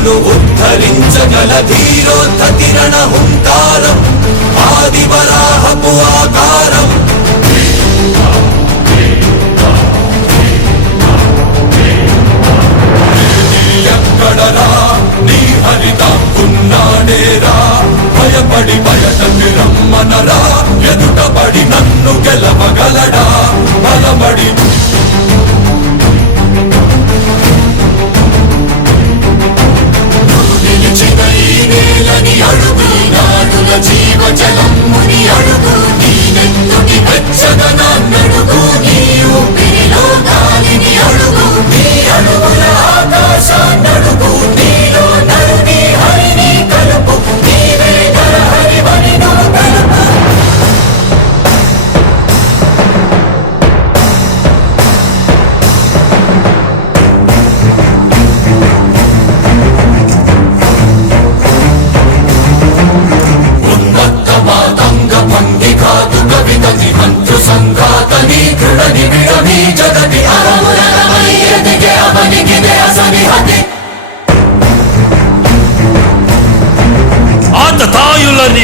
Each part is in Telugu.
జగమును ఉద్ధరించగల ధీరోద్ధతిరణ హుంకారం. ఆదివరాహపు ఆకారం. జీవ ముని అడుగు నీ నెత్తుటి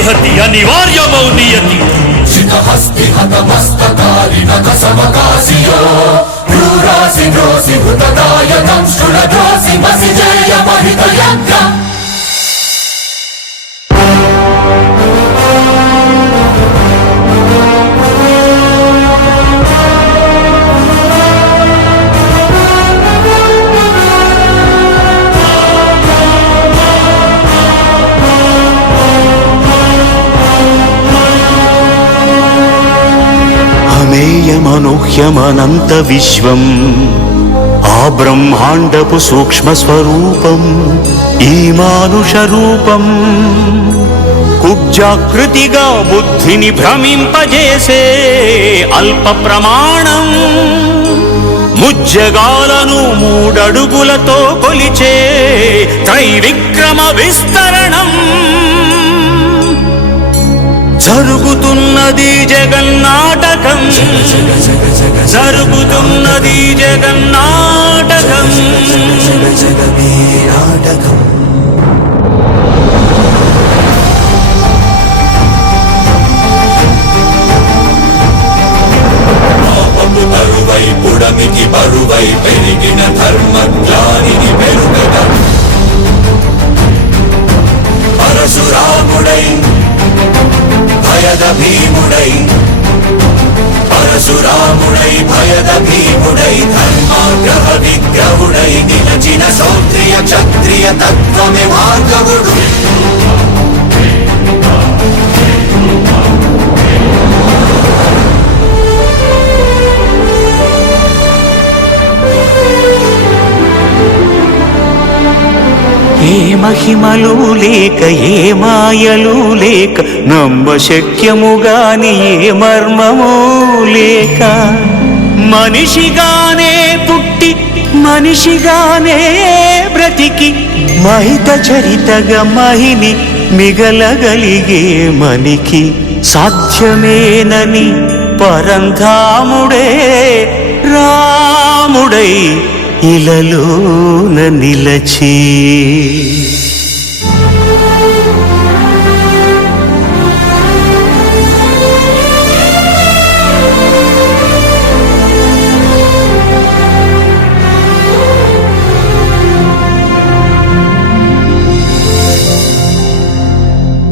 ఆతతాయుల అనివార్యమౌ నియతి శితహస్తి హతమస్తకారిణ కసమకాశియో క్రూరాసి ద్రోసి హృతదాయకం దంశుల ద్రోసి మసి జయ మహిత యజ్ఞ అమేయమనూహ్యమనంత విశ్వం ఆ బ్రహ్మాండపు సూక్ష్మ స్వరూపం ఈ మానుష రూపం. కుబ్జాకృతిగా బుద్ధిని భ్రమింపజేసే అల్ప ప్రమాణం ముజ్జగాలను మూడడుగులతో కొలిచే త్రైవిక్రమ విస్తరణం. జరుగుతున్నది జగన్నాటకం. జరుగుతున్నది జగన్నాటకం. పాపము తరువై పుడమికి బరువై పెరిగిన ధర్మ జ్ఞానిని పెరుగట. పరశురాముడై భయద భీ భీముడై ధర్మాగ్రహ విగ్రహుడై నిలచిన సౌత్రియ క్షత్రియ తత్వమే భార్గవుడు ఏ మహిమలు లేక ఏ మాయలు లేక నమ్మ శక్యముగాని ఏ మర్మము లేక మనిషిగానే పుట్టి మనిషిగానే బ్రతికి మహిత చరితగ మహిని మిగలగలిగే మనికి సాధ్యమేనని పరంధాముడే రాముడై ఇలలోన నిలచీ.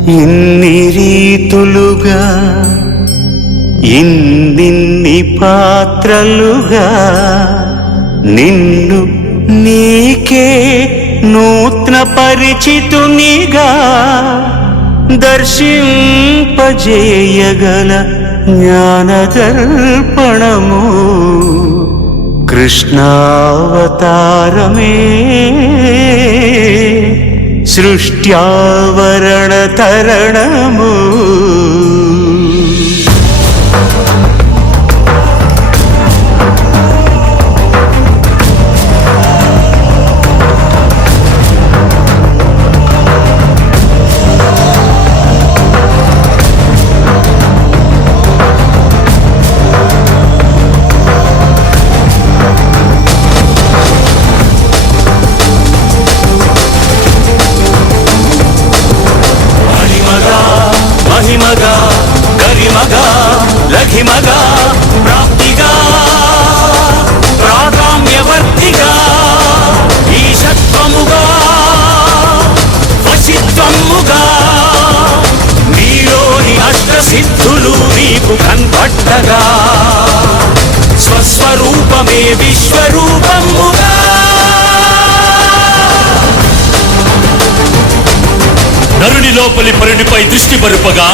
ఇన్ని రీతులుగా ఇన్నిన్ని పాత్రలుగా నిన్ను నీకే నూత్న పరిచితునిగా దర్శింపజేయగల జ్ఞానదర్పణము కృష్ణావతారమే. സൃഷ്ട്യാവരണ തരണമൂ. మహిమగా ప్రాప్తిగా ప్రాగామ్యవర్తిగా ఈశత్వముగా వశిత్వముగా. మీలోని అష్టసిద్ధులు మీకు కనబడ్డగా స్వస్వరూపమే విశ్వ లోపలి పరునిపై దృష్టి పరుపగా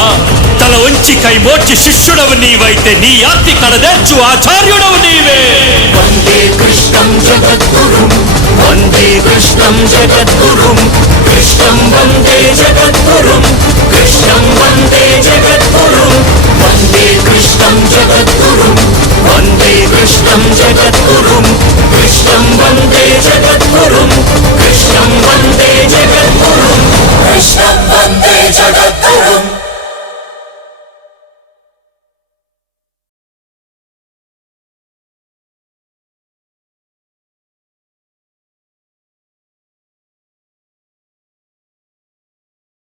తల వంచి కైమోర్చి శిష్యుడవు నీవైతే నీ ఆర్తి కడదేర్చు ఆచార్యుడవు నీవే. వందే కృష్ణం జగద్గురుం వందే కృష్ణం జగద్గురుం కృష్ణం వందే జగద్గురుం కృష్ణం వందే జగద్గురుం వందే కృష్ణం జగద్గురుం వందే కృష్ణం జగద్గురుం కృష్ణం వందే జగద్గురుం కృష్ణం